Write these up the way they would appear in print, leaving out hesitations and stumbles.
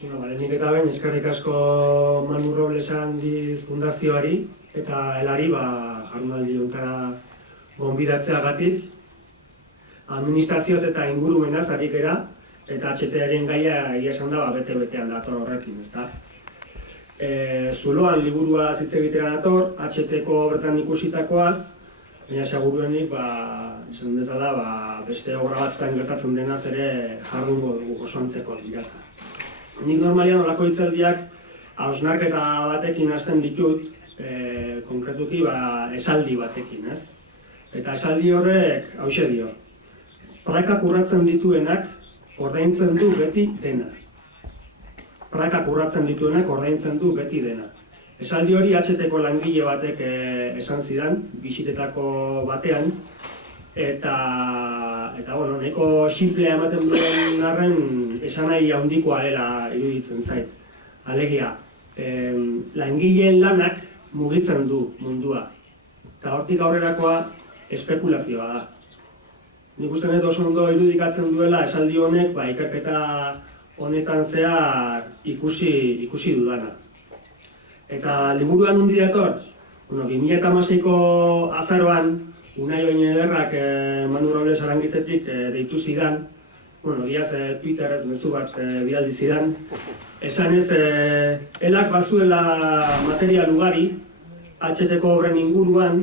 Nik eta behin eskerrik asko Manu Robles Arandiz Fundazioari eta helari jardunaldi honetara gonbidatzeagatik. Administrazioz eta ingurumenaz ari gera eta HT-aren gaia egia esan da bete-betean dator horrekin, ezta? Zuloan liburua hitz egitera dator, HT-ko bertan ikusitakoaz, baina seguruenik esan dezala beste obra batzutan gertatzen denaz ere jardungo dugu oso antzeko dira. Nik normalian olako hitzaldiak hausnarketa batekin hasten ditut, konkretuki esaldi batekin, ez? Eta esaldi horrek hauxe dio. Prakak urratzen dituenak ordaintzen du beti dena. Prakak urratzen dituenak ordaintzen du beti dena. Esaldi hori HT-ko langile batek esan zidan, bisitetako batean, eta nahiko sinplea ematen duen arren esanahi handikoa dela iruditzen zait. Alegia, langileen lanak mugitzen du mundua, eta hortik aurrerakoa espekulazioa da. Nik uste dut oso ondo irudikatzen duela esaldi honek ikerketa honetan zehar ikusi dudana. Eta liburuan hundi dator, 2016ko azaroan Unai Oinederrak Manu Robles Arandizetik deitu zidan, biaz Twitterrez mezu bat bidaldi zidan, esanez elak bazuela material ugari HT-ko horren inguruan,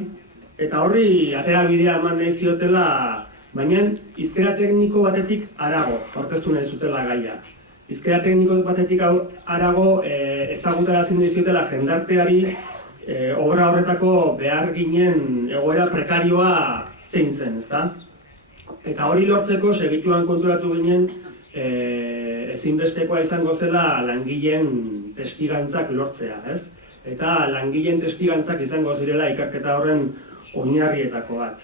eta horri atera bidea eman nahi ziotela, baina hizkera tekniko batetik harago aurkeztu nahi zutela gaia. Hizkera tekniko batetik harago ezagutarazin nahi ziotela jendarteari obra horretako behar ginen egoera prekarioa zein zen, ezta? Eta hori lortzeko segituan konturatu ginen ezinbestekoa izango zela langileen testigantzak lortzea, ez? Eta langileen testigantzak izango zirela ikerketa horren oinarrietako bat.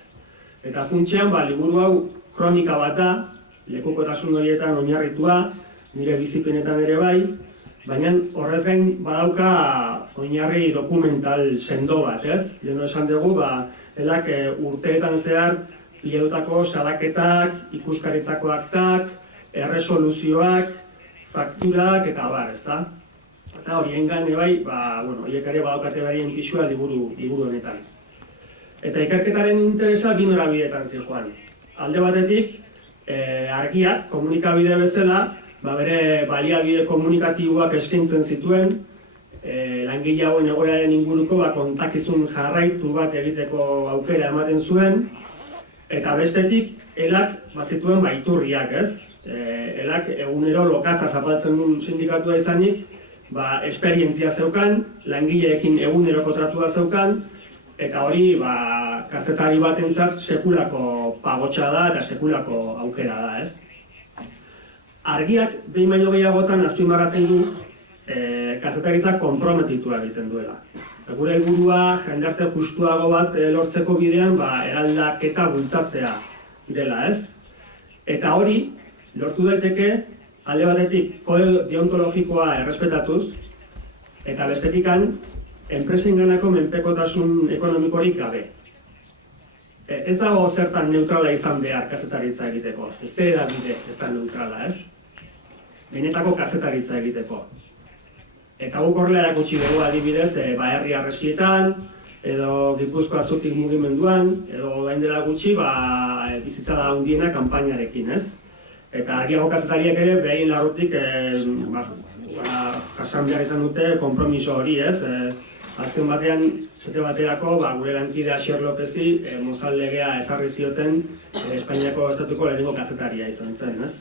Eta funtsean, liburu hau kronika bat da, lekukotasun horietan oinarritua, nire bizipenetan ere bai, baina horrez gain badauka oinarri dokumental sendo bat, ez? Leheno esan dugu, elak urteetan zehar pilatutako salaketak, ikuskaritzako aktak, erresoluzioak, fakturak eta abar, ezta? Eta horien gane bai, horiek ere badaukate berien pisua liburu honetan. Eta ikerketaren interesa bi norabideetan zihoan. Alde batetik, argiak, komunikabide bezala, bere baliabide komunikatiboak eskaintzen zituen, langile hauen egoeraren inguruko kontakizun jarraitu bat egiteko aukera ematen zuen, eta bestetik, elak bazituen iturriak, ez? Elak egunero lokatza zapaltzen duen sindikatua izanik, esperientzia zeukan, langileekin eguneroko tratua zeukan, eta hori kazetari batentzat sekulako pagotxa da eta sekulako aukera da, ez? Argiak behin baino gehiagotan azpimarratzen du kazetaritza konprometitua egiten duela. Gure helburua jendarte justuago bat lortzeko bidean eraldaketa bultzatzea dela, ez? Eta hori lortu daiteke alde batetik kode deontologikoa errespetatuz eta bestetikan enpresenganako menpekotasun ekonomikorik gabe. Ez dago zertan neutrala izan behar kazetaritza egiteko. Zer da bide ez da neutrala, ez? Benetako kazetaritza egiteko. Eta guk horrela erakutsi dugu adibidez, herri harresietan, edo Gipuzkoa zutik mugimenduan, edo bain dela gutxi, bizitza da hundiena kanpainarekin, ez? Eta argiago kazetariak ere, behin larrutik, jasan behar izan dute konpromiso hori, ez? Azken batean, zete baterako, gure lankidea Asier Lopezi, Mozal legea ezarri zioten Espainiako estatuko lehenengo kazetaria izan zen, ez?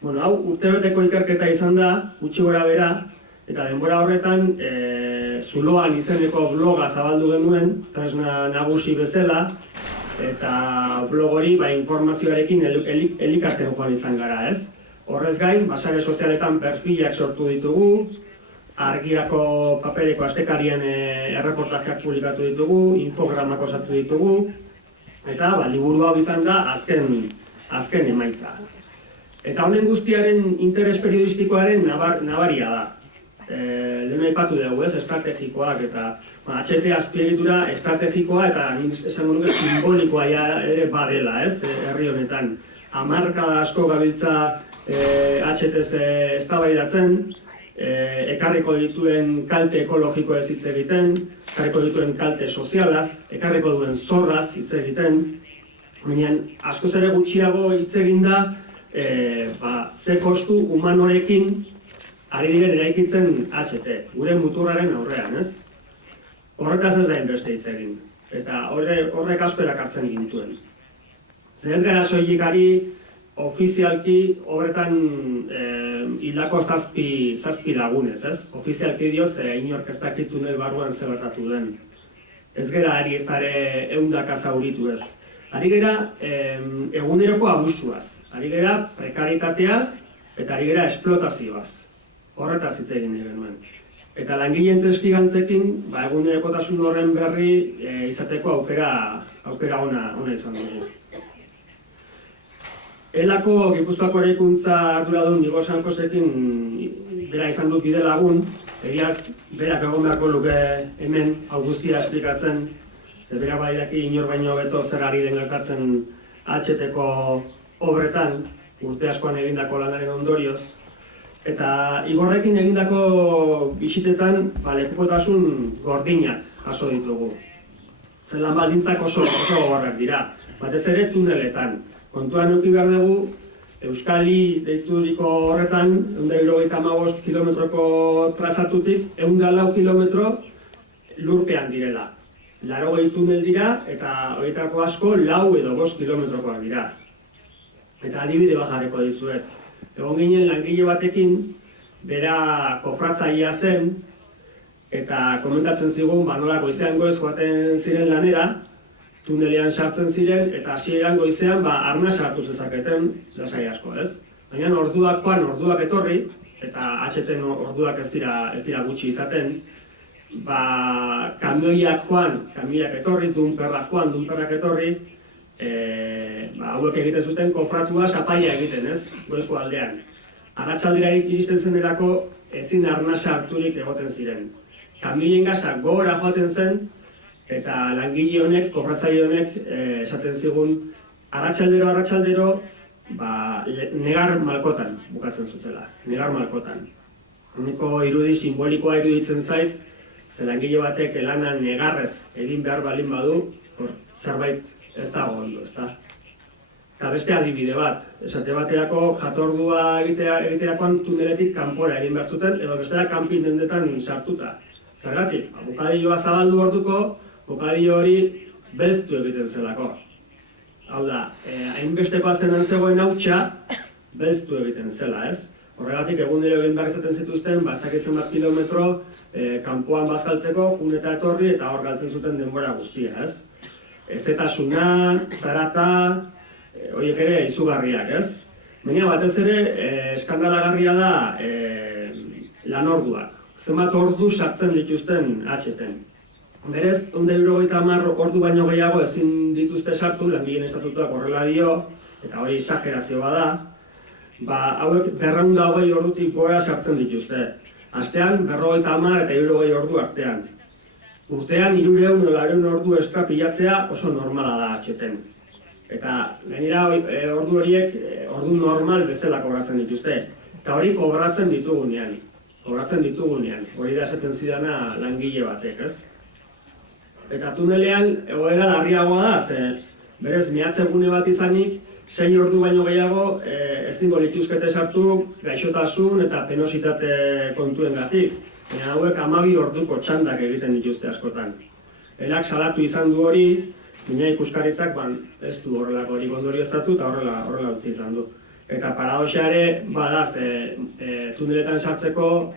Hau, urtebeteko ikerketa izan da, gutxi gora bera, eta denbora horretan, Zuloan izeneko bloga zabaldu genuen, tresna nagusi bezala, eta blog hori informazioarekin elikatzen joan izan gara, ez? Horrez gain, sare sozialetan perfilak sortu ditugu, Argiako papereko astekarien erreportajeak publikatu ditugu, infogramak osatu ditugu, eta liburu hau izan da azken emaitza. Eta honen guztiaren interes periodistikoaren nabaria da. Lehen aipatu dugu, estrategikoak eta HT azpiegitura estrategikoa eta esan dugu simbolikoa ere badela, herri honetan. hamarkada asko gabiltza HTZ eztabaidatzen, ekarriko dituen kalte ekologikoez hitz egiten, ekarriko dituen kalte sozialaz, ekarriko duen zorraz hitz egiten, baina askoz ere gutxiago hitz egin da ze kostu humanorekin ari diren eraikitzen HT, gure muturraren aurrean, ez? Horretaz ez da inbeste hitz egin, eta horrek asko erakartzen gintuen. Zer ez gara soilik ari ofizialki horretan hildako zazpi lagunez, ez? Ofizialki dioz, inork ez dakit tunel barruan zebertatu den. Ez gara ari ez dara eundaka zauritu ez. Ari gara eguneroko abusuaz, ari gara prekaritateaz eta ari gara esplotazioaz. Horretaz hitz egin genuen. Eta langileen testigantzekin, egunerokotasun horren berri izateko aukera ona izan dugu. Elako Gipuzkoako eraikuntza arduradun Igor San Josekin bera izan dut bide lagun, egiaz berak egon beharko luke hemen hau guztia esplikatzen, ze bera badaki inor baino hobeto zer ari den gertatzen HT-ko obretan, urte askoan egindako lanaren ondorioz. Eta Igorrekin egindako bisitetan lekukotasun gordinak jaso ditugu. Zelan baldintzak oso gogorrak dira, batez ere tuneletan. Kontuan eduki behar dugu, Euskali deituriko horretan, 175 kilometroko trazatutik, 104 kilometro lurpean direla. 80 tunel dira eta horietako asko 4 edo 5 kilometrokoak dira. Eta adibide bat jarriko dizuet. Egon ginen langile batekin, bera kofratzailea zen, eta komentatzen zigun, nola goizean goiz joaten ziren lanera, tunelean sartzen ziren, eta hasieran goizean arna sartu zezaketen lasai asko, ez? Baina orduak joan, orduak etorri, eta HT-en orduak ez dira gutxi izaten, kamioiak joan, kamioiak etorri, dunperrak joan, dunperrak etorri, hauek egiten zuten kofratua sapaia egiten, ez? Goiko aldean. Arratsaldera iristen zenerako ezin arnasa harturik egoten ziren. Kamioien gasa gora joaten zen, eta langile honek, kofratzaile honek esaten zigun arratsaldero negar malkotan bukatzen zutela, negar malkotan. Honeko irudi simbolikoa iruditzen zait, ze langile batek lana negarrez egin behar balin badu, zerbait ez dago ondo, ezta? Eta beste adibide bat, esate baterako jatordua egiterakoan tuneletik kanpora egin behar zuten, edo bestela kanpin dendetan sartuta. Zergatik, bokadilloa zabaldu orduko, bokadillo hori belztu egiten zelako. Hau da, hainbestekoa zenan zegoen hautsa, belztu egiten zela, ez? Horregatik egunero egin behar izaten zituzten, bazakizen bat kilometro, kanpoan bazkaltzeko, jun eta etorri, eta hor galtzen zuten denbora guztia, ez? Ezetasuna, zarata, horiek ere izugarriak, ez? Baina batez ere, eskandalagarria da lanorduak. Zenbat ordu sartzen dituzten HT-en. Berez, 150 ordu baino gehiago ezin dituzte sartu, langileen estatutuak horrela dio, eta hori exagerazio bada, hauek 220 ordutik gora sartzen dituzte. Astean, 50 eta 60 ordu artean. Urtean, 300 edo ordu eskapilatzea oso normala da HT-en. Eta gainera ordu horiek ordu normal bezala kobratzen dituzte. Eta hori kobratzen ditugunean. Hori da esaten zidana langile batek, ez? Eta tunelean egoera larriagoa da, ze berez mehatze gune bat izanik, 6 ordu baino gehiago ezingo lituzkete sartu gaixotasun eta penositate kontuengatik. Baina hauek 12 orduko txandak egiten dituzte askotan. Elak salatu izan du hori, baina ikuskaritzak ez du horrelako hori ondorioztatu eta horrela utzi izan du. Eta paradoxa ere badaz, tuneletan sartzeko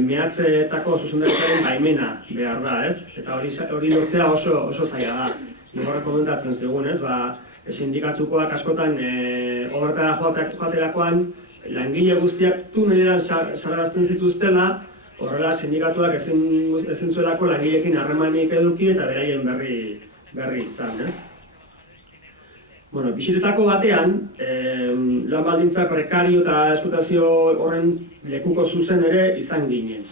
mehatzeetako zuzendaritzaren baimena behar da, ez? Eta hori lortzea oso zaila da. Igorra komentatzen zigun, ez? Sindikatukoak askotan obertara joaterakoan langile guztiak tuneleran sarrazten zituztela, horrela sindikatuak ezin zuelako langileekin harremanik eduki eta beraien berri izan, ez? Bisitetako batean, lan baldintza prekario eta esplotazio horren lekuko zuzen ere izan ginen.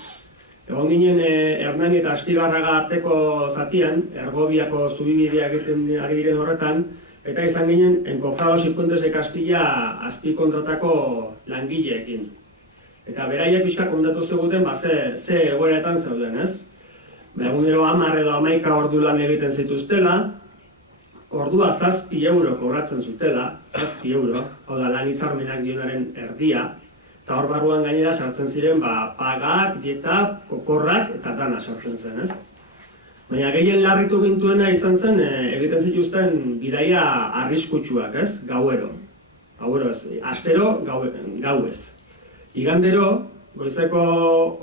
Egon ginen Hernani eta Astigarraga arteko zatian, Ergobiako zubibidea egiten ari diren horretan, eta izan ginen Encofrados y Puentes de Castilla azpikontratako langileekin. Eta beraiek pixka kontatu ziguten, ze egoeretan zeuden, ez? Egunero 10 edo 11 ordu lan egiten zituztela, ordua 7 euro kobratzen zutela, 7 euro, hau da lan hitzarmenak dionaren erdia, eta hor barruan gainera sartzen ziren pagak, dieta, koporrak eta dana sartzen zen, ez? Baina gehien larritu gintuena izan zen egiten zituzten bidaia arriskutsuak, ez? Gauero ez, astero gauez. Igandero, goizeko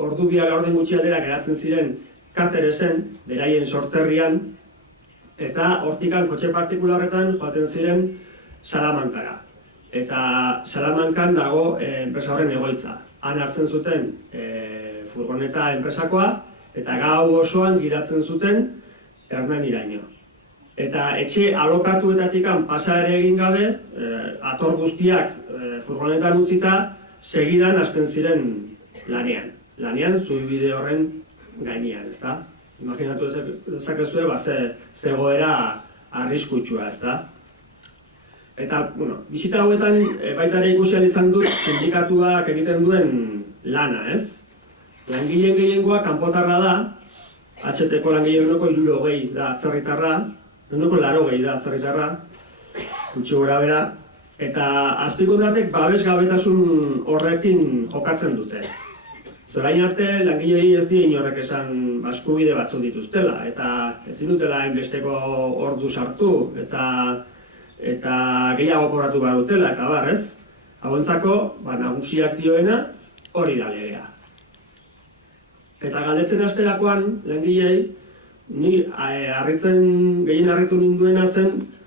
ordu 2 laurden gutxi aldera geratzen ziren Cáceresen, beraien sorterrian, eta hortikan kotxe partikularretan joaten ziren Salamankara. Eta Salamankan dago enpresa horren egoitza. Han hartzen zuten furgoneta enpresakoa, eta gau osoan gidatzen zuten Hernaniraino. Eta etxe alokatuetatikan pasa ere egin gabe, ator guztiak furgonetan utzita, segidan hasten ziren lanean. Lanean zuibide horren gainean, ezta? Imaginatu dezakezue, zegoera arriskutsua, ezta? Eta, bisita hauetan baita ere ikusi izan dut sindikatuak egiten duen lana, ez? Langileen gehiengoa kanpotarra da, HT-ko langileen 60 da atzerritarra, 80 da atzerritarra, gutxi gora bera, eta azpikontratek babesgabetasun horrekin jokatzen dute. Zorain arte, langileei ez dien horrek esan eskubide batzuk dituztela, eta ezin dutela hainbesteko ordu sartu, eta gehiago kobratu behar dutela, eta bar, ez? Hauentzako, nagusiak dioena, hori da legea. Eta galdetzen hasterakoan, langileei, ni gehien harritu ninduena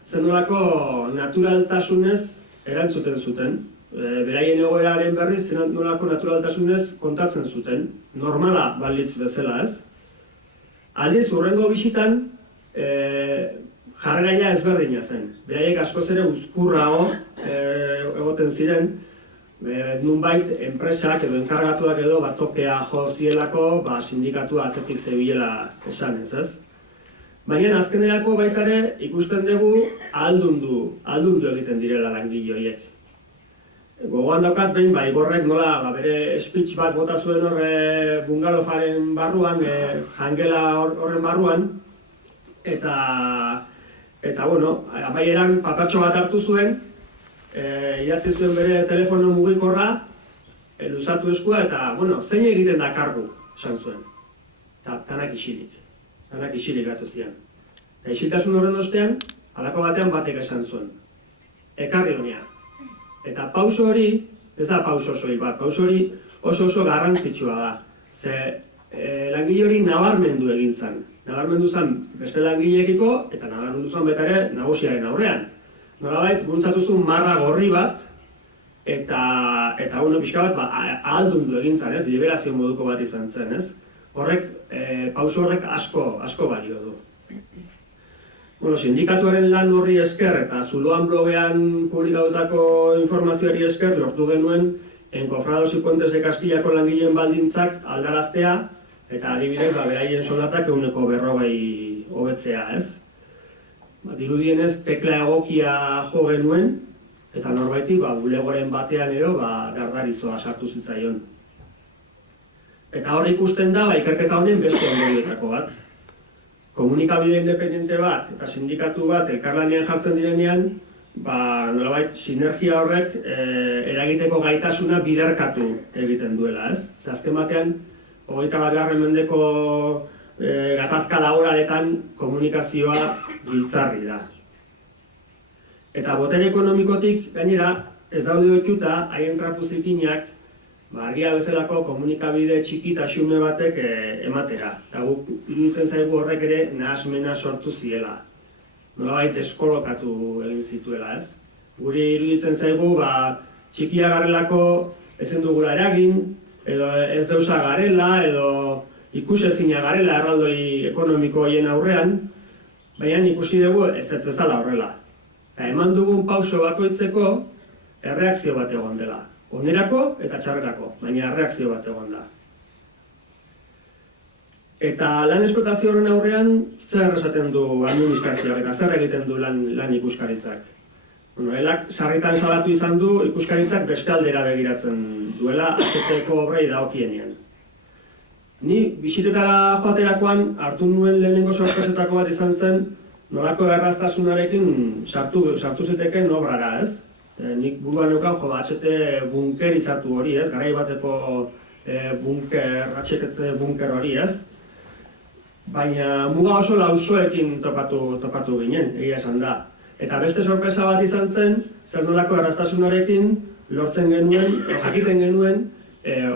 zenolako naturaltasunez erantzuten zuten. Beraien egoeraren berriz zenolako naturaltasunez kontatzen zuten. Normala balitz bezala, ez? Aldiz, hurrengo bisitan, jarreraia ezberdina zen. Beraiek askoz ere uzkurrago egoten ziren, nunbait enpresak edo enkargatuak edo topea jo zielako sindikatua atzetik zebilela esanez, ez? Baina azkenerako baita ere ikusten dugu ahaldundu egiten direla langile horiek. Gogoan daukat behin, Igorrek nola bere speech bat bota zuen horre bungalofaren barruan, jangela horren barruan, eta amaieran papatxo bat hartu zuen, idatzi zuen bere telefono mugikorra, luzatu eskua, eta, zein egiten da kargu, esan zuen. Eta tanak isilik gatu zian. Eta isiltasun horren ostean, halako batean batek esan zuen. Ekarri honea. Eta pauso hori, ez da pauso soil bat, pauso hori oso garrantzitsua da. Ze langile hori nabarmendu egin zen. Nabarmendu zen beste langileekiko, eta nabarmendu zen beta ere nagusiaren aurrean. Nolabait, guntzatu zuen marra gorri bat, eta pixka bat ahaldundu egin zen, ez? Liberazio moduko bat izan zen, ez? Pauso horrek asko balio du. Sindikatuaren lan horri esker eta Zuloan blogean publikatutako informazioari esker lortu genuen Encofrados y Puentes de Castillako langileen baldintzak aldaraztea eta adibidez beraien soldatak 140 hobetzea, ez? Dirudienez tekla egokia jo genuen eta norbaiti bulegoren batean ero dardarizoa sartu zitzaion. Eta hor ikusten da ikerketa honen beste ondorioetako bat. Komunikabide independente bat eta sindikatu bat elkarlanean jartzen direnean, nolabait sinergia horrek eragiteko gaitasuna biderkatu egiten duela, ez? Azken batean, 21. mendeko gatazka laboraletan komunikazioa giltzarri da. Eta botere ekonomikotik gainera ez daude ohituta haien trapuzikinak argia bezalako komunikabide txiki eta xume batek ematera. Eta guk iruditzen zaigu horrek ere nahasmena sortu ziela. Nolabait eskolokatu egin zituela, ez? Guri iruditzen zaigu txikia garelako ezin dugula eragin, edo ez deusa garela, edo ikusezina garela erraldoi ekonomiko horien aurrean, baina ikusi dugu ez dela horrela. Eta eman dugun pauso bakoitzeko erreakzio bat egon dela. Onerako eta txarrerako, baina erreakzio bat egon da. Eta lan esplotazio horren aurrean, zer esaten du administrazioak eta zer egiten du lan ikuskaritzak? Elak sarritan salatu izan du ikuskaritzak beste aldera begiratzen duela HT-ko obrei dagokienean. Ni bisitetara joaterakoan hartu nuen lehenengo sorpresetako bat izan zen nolako erraztasunarekin sartu ziteken obrara, ez? Nik buruan neukan HT bunkerizatu hori, ez? Garai bateko HT bunker hori, ez? Baina muga oso lausoekin topatu ginen, egia esan da. Eta beste sorpresa bat izan zen, zer nolako erraztasunarekin lortzen genuen, jakiten genuen,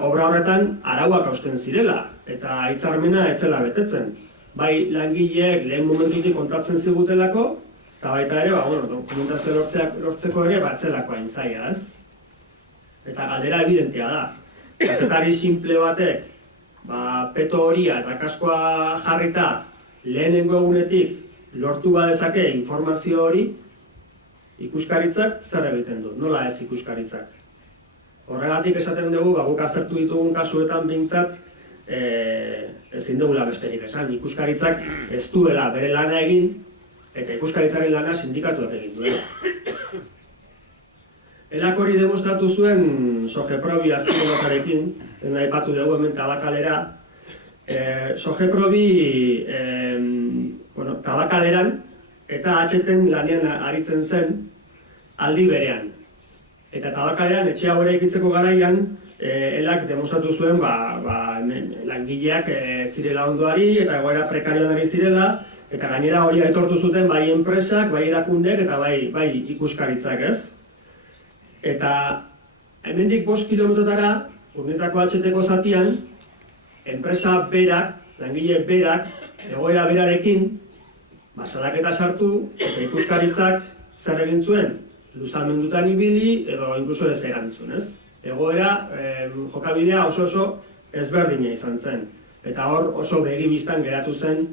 obra horretan arauak hausten zirela, eta hitzarmena ez zela betetzen. Bai langileek lehen momentutik kontatzen zigutelako, eta baita ere, dokumentazio lortzeko ere batzelako hain zaila, ez? Eta galdera evidentea da. Kazetari simple batek, peto horia eta kaskoa jarrita lehenengo egunetik lortu badezake informazio hori, ikuskaritzak zer egiten du, nola ez ikuskaritzak. Horregatik esaten dugu, guk aztertu ditugun kasuetan behintzat ezin dugula besterik esan. Ikuskaritzak ez duela bere lana egin, eta ikuskaritzaren lana sindikatuak egin duela. Elak hori demostratu zuen Sogeprobi azpiegitarekin, aipatu dugu hemen Tabakalera. Sogeprobi Tabakaleran eta HT-en lanean aritzen zen aldi berean. Eta Tabakaleran etxea hori ikitzeko garaian, elak demostratu zuen langileak zirela ondoari eta egoera prekarioan ari zirela, eta gainera hori aitortu zuten bai enpresak, bai erakundek eta bai ikuskaritzak, ez? Eta hemendik 5 kilometrotara, Urnietako HT-ko zatian, enpresa berak, langile berak, egoera berarekin, salaketa sartu eta ikuskaritzak zer egin zuen, luzamendutan ibili edo inkluso ez erantzun, ez? Egoera, jokabidea oso ezberdina izan zen. Eta hor oso begi bistan geratu zen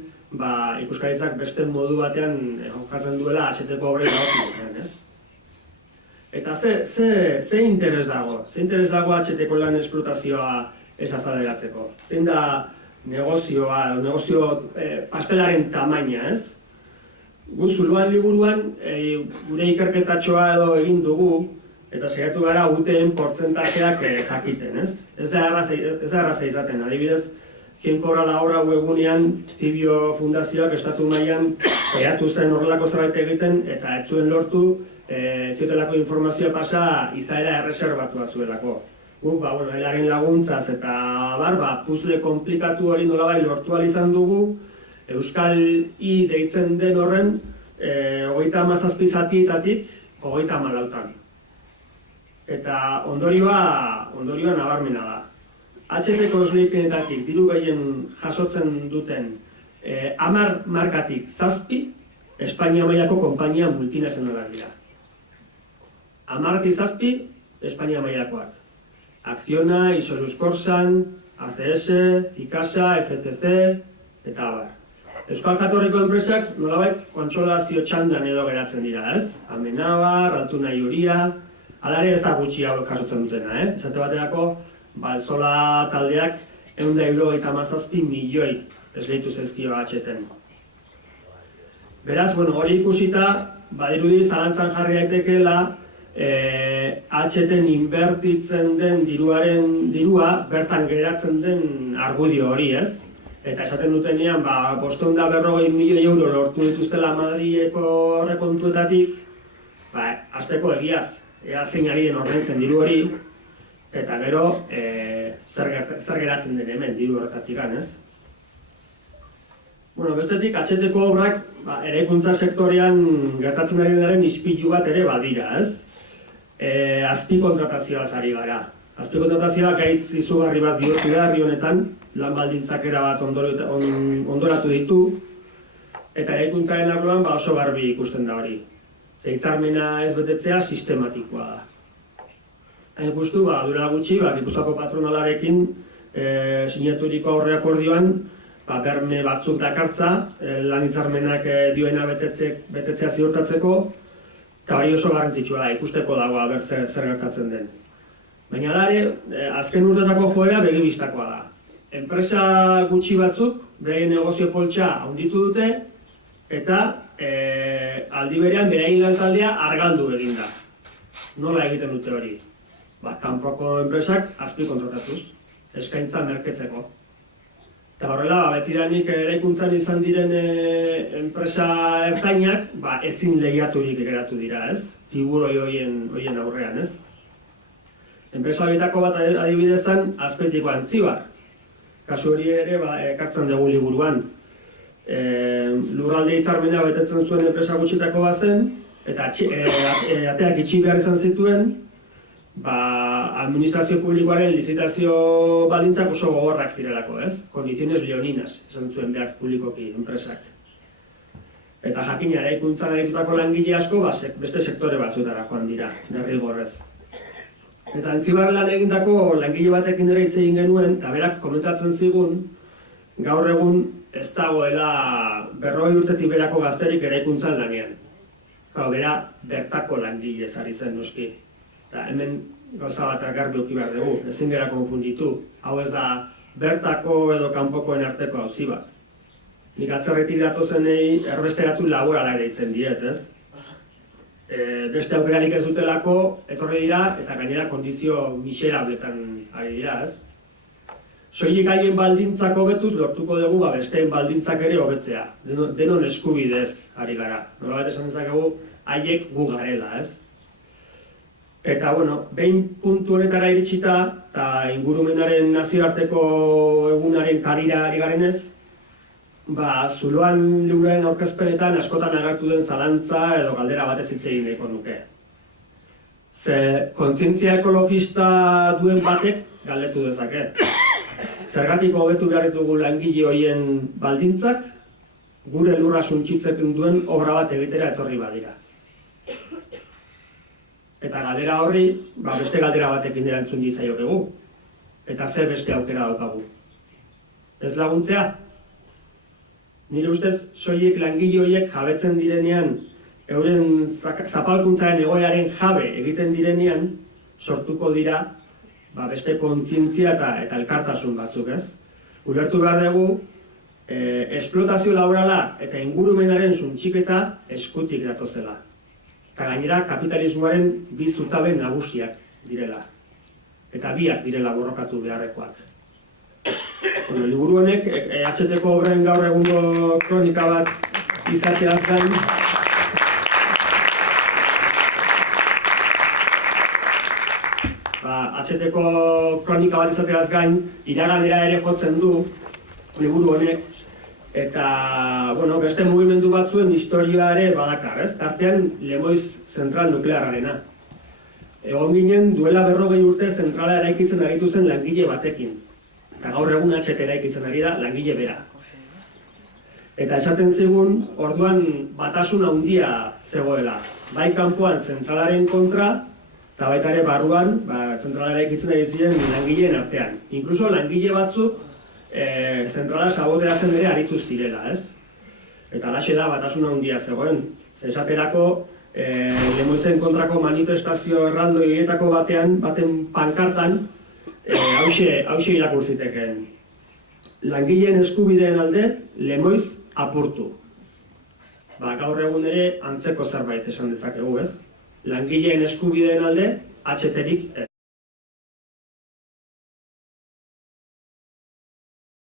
ikuskaritzak beste modu batean jokatzen duela HT-ko obrei dagokienean, ez? Eta ze interes dago? Ze interes dago HT-ko lan esplotazioa ez azaleratzeko? Zein da negozio pastelaren tamaina, ez? Gu Zuluan liburuan gure ikerketatxoa edo egin dugu eta saiatu gara UTE-en portzentajeak jakiten, ez? Ez da erraza izaten, adibidez, Quien cobra la obra webunean Zibio Fundazioak estatu mailan saiatu zen horrelako zerbait egiten eta ez zuen lortu ziotelako informazioa pasa izaera erreserbatua zuelako. Guk, elaren laguntzaz eta puzzle komplikatu hori nolabait lortu ahal izan dugu, Euskal I deitzen den horren 37 zatietatik 34. Eta ondorioa nabarmena da. HT-ko esleipenetatik diru gehien jasotzen duten 10 markatik 7 Espainia mailako konpainia multinazionalak dira. 10-tik 7 Espainia mailakoak. Acciona, Isolus Corsan, ACS, Zikasa, FCC, eta abar. Euskal jatorriko enpresak nolabait kontsolazio txandan edo geratzen dira, ez? Amenabar, Altuna Iuria, alare ez da gutxi hauek jasotzen dutena, Esate baterako, Balzola taldeak 177 milioi esleitu zezkio HT-en. Beraz, hori ikusita, badirudi zalantzan jarri daitekeela HT-en inbertitzen den dirua bertan geratzen den argudio hori, ez? Eta esaten dutenean, 540 milioi euro lortu dituztela Madrileko aurrekontuetatik, hasteko egiaz, ea zein ari den ordaintzen diru hori, eta gero zer geratzen den hemen diru horretatik, ez? Bestetik, HT-ko obrak eraikuntza sektorean gertatzen ari denaren ispilu bat ere badira, ez? Azpikontratazioaz ari gara. Azpikontratazioa gaitz izugarri bat bihurtu da herri honetan, lan baldintzak erabat ondoratu ditu, eta eraikuntzaren arloan oso garbi ikusten da hori. Hitzarmena ez betetzea sistematikoa da. Hain ikustu, duela gutxi, Gipuzkoako patronalarekin sinaturiko aurre akordioan berme batzuk dakartza, lan hitzarmenak dioena betetzea ziurtatzeko, eta hori oso garrantzitsua da, ikusteko dagoa zer gertatzen den. Baina ere, azken urtetako joera begibistakoa da. enpresa gutxi batzuk, beraien negozio poltsa handitu dute, eta aldi berean beraien lantaldea argaldu egin da. Nola egiten dute hori? Kanpoko enpresak azpi kontratatuz, eskaintza merketzeko. Eta horrela, betidanik eraikuntzan izan diren enpresa ertainak, ezin lehiaturik geratu dira, ez? Tiburoi horien aurrean, ez? Enpresa horietako bat adibidezan, Azpeitiko Antzibar. Kasu hori ere, ekartzen dugu liburuan. Lurralde hitzarmena betetzen zuen enpresa gutxitako bazen, eta ateak itxi behar izan zituen, administrazio publikoaren lizitazio baldintzak oso gogorrak zirelako, ez? Kondiziones leoninas, esan zuen behar publikoki enpresak. Eta jakina eraikuntzan aritutako langile asko, beste sektore batzuetara joan dira, derrigorrez. Eta Antzibar lan egindako langile batekin ere hitz egin genuen, eta berak komentatzen zigun, gaur egun ez dagoela 40 urtetik berako gazterik eraikuntzan lanean. Bera, bertako langile ari zen noski. Eta hemen gauza bat garbi eduki behar dugu, ezin gara konfunditu. Hau ez da bertako edo kanpokoen arteko auzi bat. Nik atzerritik datozenei erbesteratu laborala deitzen diet, ez? Beste aukerarik ez dutelako etorri dira eta gainera kondizio miserabletan ari dira, ez? Soilik haien baldintzak hobetuz lortuko dugu besteen baldintzak ere hobetzea. Denon eskubidez ari gara. Nolabait esan dezakegu haiek gu garela, ez? Eta, behin puntu honetara iritsita, eta ingurumenaren nazioarteko egunaren karira ari garenez, zuloan liburuaren aurkezpenetan askotan agertu den zalantza edo galdera batez hitz egin nahiko nuke. Ze kontzientzia ekologista duen batek galdetu dezake. Zergatik hobetu behar ditugu langile horien baldintzak, gure lurra suntsitzen duen obra bat egitera etorri badira. Eta galdera horri, beste galdera batekin erantzun dizaiokegu. Eta zer beste aukera daukagu. Ez laguntzea? Nire ustez, soilik langile horiek jabetzen direnean, euren zapalkuntzaren egoeraren jabe egiten direnean, sortuko dira beste kontzientzia eta elkartasun batzuk, ez? Ulertu behar dugu, esplotazio laborala eta ingurumenaren suntsiketa eskutik datozela. Eta gainera kapitalismoaren bi zutabe nagusiak direla. Eta biak direla borrokatu beharrekoak. Liburu honek, EHTko obren gaur egungo kronika bat izateaz gain, EHTko kronika bat izateaz gain, iraganera ere jotzen du liburu honek, eta, beste mugimendu batzuen historia ere badakar, ez? Tartean, Lemoiz zentral nuklearrarena. Egon ginen, duela 40 urte zentrala eraikitzen aritu zen langile batekin. Eta gaur egun HT eraikitzen ari da langile bera. Eta esaten zigun, orduan batasun handia zegoela. Bai kanpoan zentralaren kontra, eta baita ere barruan, zentrala eraikitzen ari ziren langileen artean. Inkluso langile batzuk zentrala saboteratzen ere aritu zirela, ez? Eta alaxe da batasun handia zegoen. Esaterako, Lemoizen kontrako manifestazio erraldoi horietako baten pankartan, hauxe irakur zitekeen. Langileen eskubideen alde, Lemoiz apurtu. Gaur egun ere antzeko zerbait esan dezakegu, ez? Langileen eskubideen alde, HTrik ez.